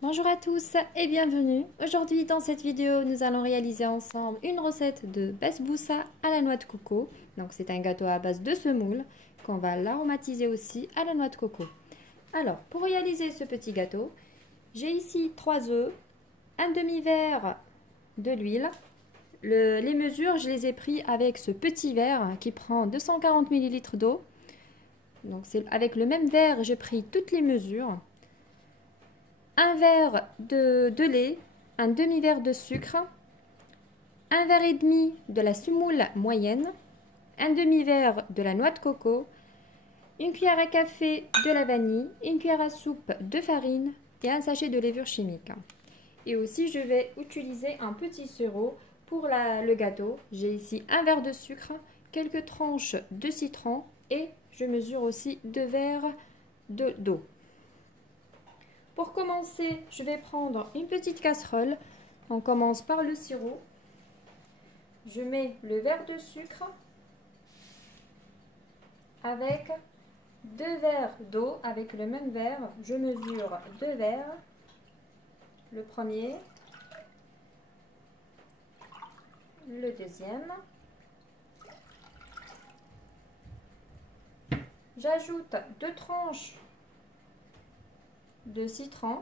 Bonjour à tous et bienvenue. Aujourd'hui dans cette vidéo nous allons réaliser ensemble une recette de basbousa à la noix de coco. Donc c'est un gâteau à base de semoule qu'on va l'aromatiser aussi à la noix de coco. Alors pour réaliser ce petit gâteau, j'ai ici 3 œufs, un demi-verre de l'huile. Les mesures je les ai pris avec ce petit verre qui prend 240 ml d'eau. Donc c'est avec le même verre j'ai pris toutes les mesures. Un verre de lait, un demi-verre de sucre, un verre et demi de la semoule moyenne, un demi-verre de la noix de coco, une cuillère à café de la vanille, une cuillère à soupe de farine et un sachet de levure chimique. Et aussi je vais utiliser un petit sirop pour le gâteau. J'ai ici un verre de sucre, quelques tranches de citron et je mesure aussi 2 verres d'eau. Pour commencer, je vais prendre une petite casserole. On commence par le sirop. Je mets le verre de sucre avec 2 verres d'eau. Avec le même verre, je mesure 2 verres. Le premier, le deuxième. J'ajoute 2 tranches de citron.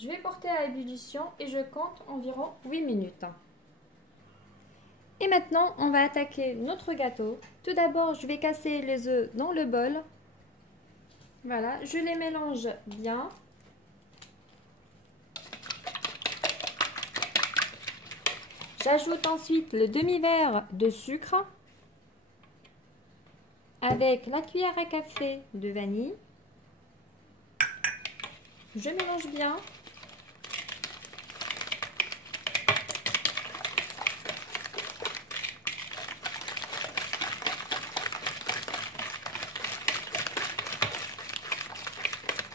Je vais porter à ébullition et je compte environ 8 minutes. Et maintenant, on va attaquer notre gâteau. Tout d'abord, je vais casser les œufs dans le bol. Voilà, je les mélange bien. J'ajoute ensuite le demi-verre de sucre avec la cuillère à café de vanille. Je mélange bien.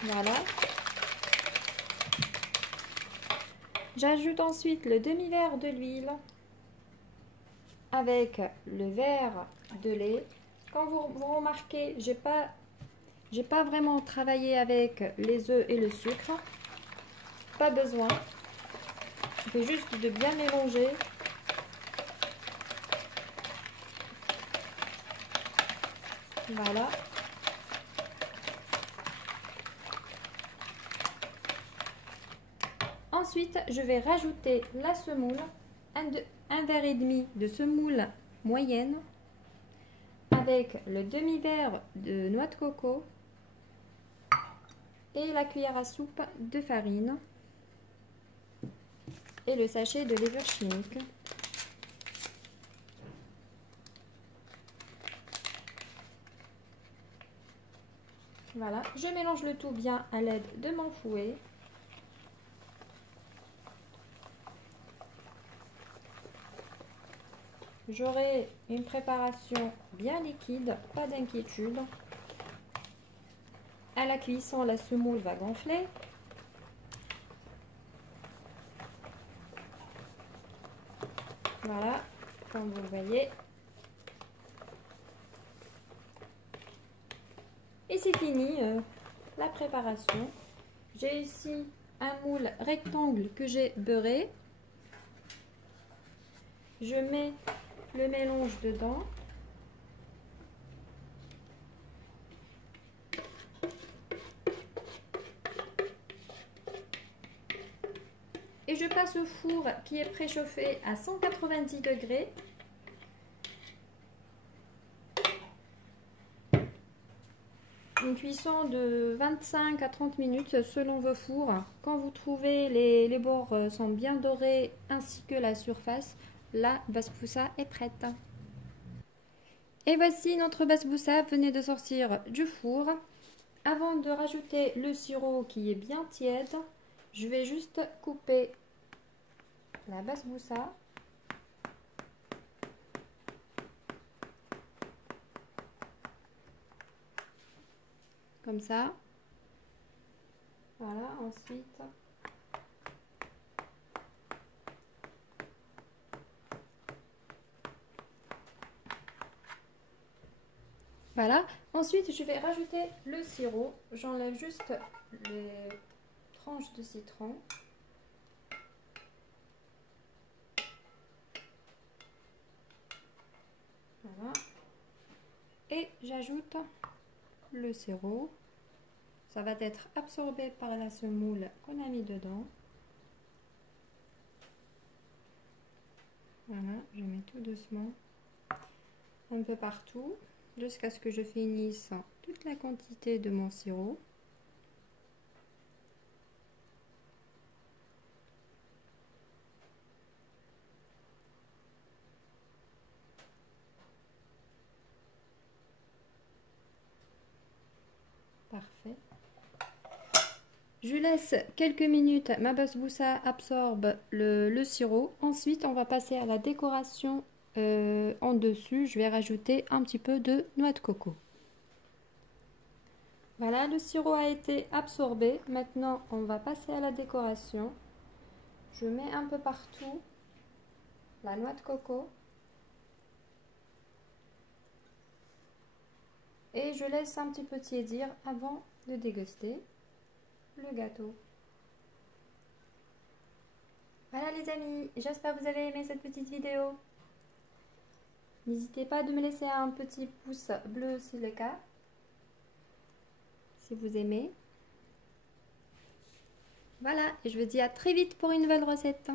Voilà. J'ajoute ensuite le demi-verre de l'huile avec le verre de lait. Quand vous remarquez, j'ai pas vraiment travaillé avec les œufs et le sucre. Pas besoin. Je fais juste de bien mélanger. Voilà. Ensuite, je vais rajouter la semoule, un verre et demi de semoule moyenne avec le demi-verre de noix de coco et la cuillère à soupe de farine et le sachet de levure chimique. Voilà, je mélange le tout bien à l'aide de mon fouet. J'aurai une préparation bien liquide, pas d'inquiétude. À la cuisson, la semoule va gonfler. Voilà, comme vous le voyez. Et c'est fini la préparation. J'ai ici un moule rectangle que j'ai beurré. Je mets le mélange dedans. Et je passe au four qui est préchauffé à 190 degrés. Une cuisson de 25 à 30 minutes selon vos fours. Quand vous trouvez les bords sont bien dorés ainsi que la surface, la basbousa est prête. Et voici notre basbousa venait de sortir du four. Avant de rajouter le sirop qui est bien tiède, je vais juste couper la basbousa. Comme ça. Voilà, ensuite. Voilà, ensuite je vais rajouter le sirop. J'enlève juste les tranche de citron. Voilà. Et j'ajoute le sirop. Ça va être absorbé par la semoule qu'on a mis dedans. Voilà, je mets tout doucement un peu partout jusqu'à ce que je finisse toute la quantité de mon sirop. Parfait. Je laisse quelques minutes, ma basbousa absorbe le sirop. Ensuite, on va passer à la décoration en dessus. Je vais rajouter un petit peu de noix de coco. Voilà, le sirop a été absorbé. Maintenant, on va passer à la décoration. Je mets un peu partout la noix de coco. Et je laisse un petit peu tiédir avant de déguster le gâteau. Voilà les amis, j'espère que vous avez aimé cette petite vidéo. N'hésitez pas de me laisser un petit pouce bleu si le cas, si vous aimez. Voilà, et je vous dis à très vite pour une nouvelle recette.